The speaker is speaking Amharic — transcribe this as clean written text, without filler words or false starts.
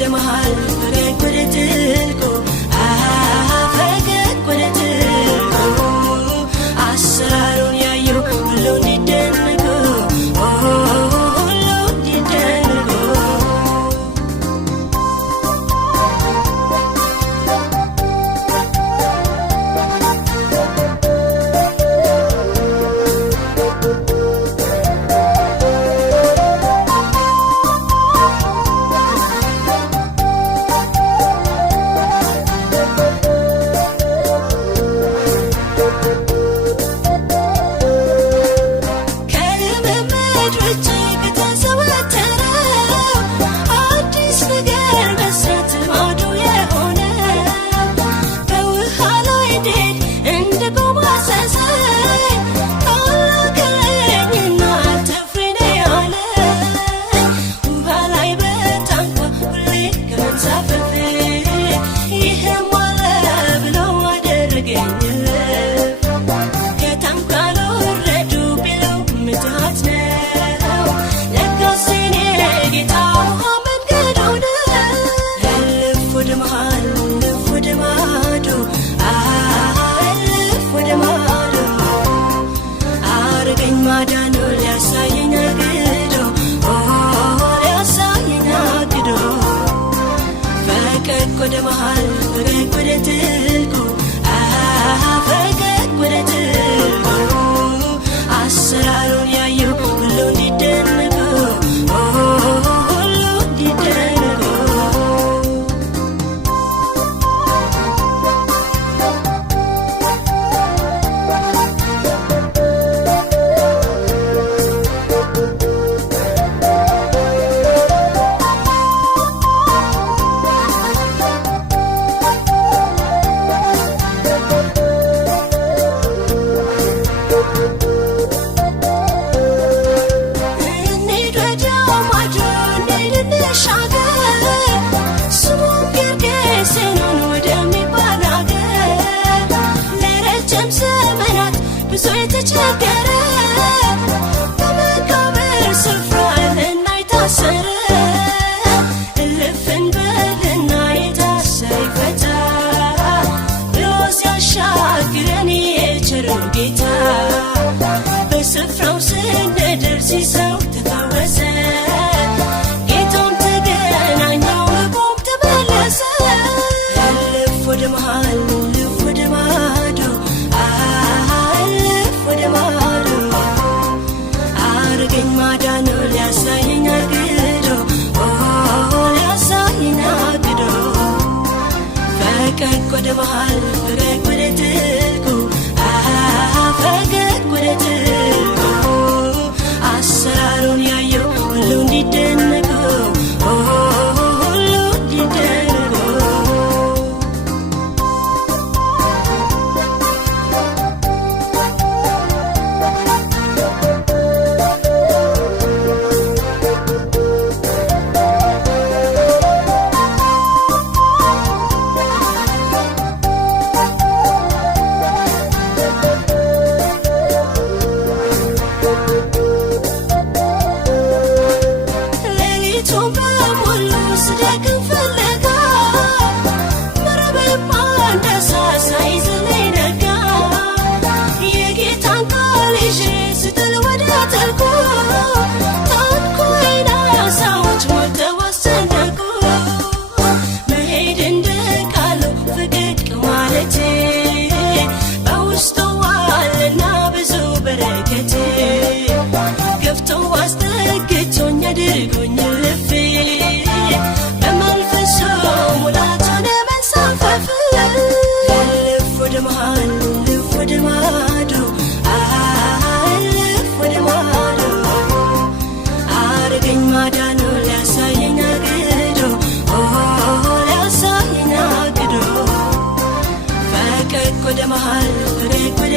ወደ መሃል ፈገግ ወደ ጥልቁ ፈገግ ወደ ጥልቁ አሰራሩን ያየው ሁሉ እንዲደነቁ ሁሉ እንዲደነቁ ወደ መሃል ፈገግ ወደ ጥልቁ ፈገግ ወደ ጥልቁ አሰራሩን ያየው ሁሉ እንዲደነቁ ሁሉ እንዲደነቁ ብዙ የተቸገረ በመቃብር ስፍራ ያለና የታሰረ እልፍን በልና የታሰረ ይፈታ ብሎ ሲያሻግረን የቸሩ ጌታ በስፍራው ስንደርስ ሰው ተፈወሰ ጌታም ተገናኘው ልቡም ተመለሰ እልፍ ወደ መሃል እልፍ ወደ ማዶ ወደ ማዶ አረገኝ ማዳኑ ሊያሳየኝ አግዶ ሊያሳየኝ አግዶ ፈገግ ወደ መሃል ፈገግ ወደ ጥልቁ ፈገግ ወደ ጥልቁ አሰራሩን ያየው ሁሉ እንዲደነቁ ሁሉ እንዲደነቁ ወደ መሃል ፈገግ ወደ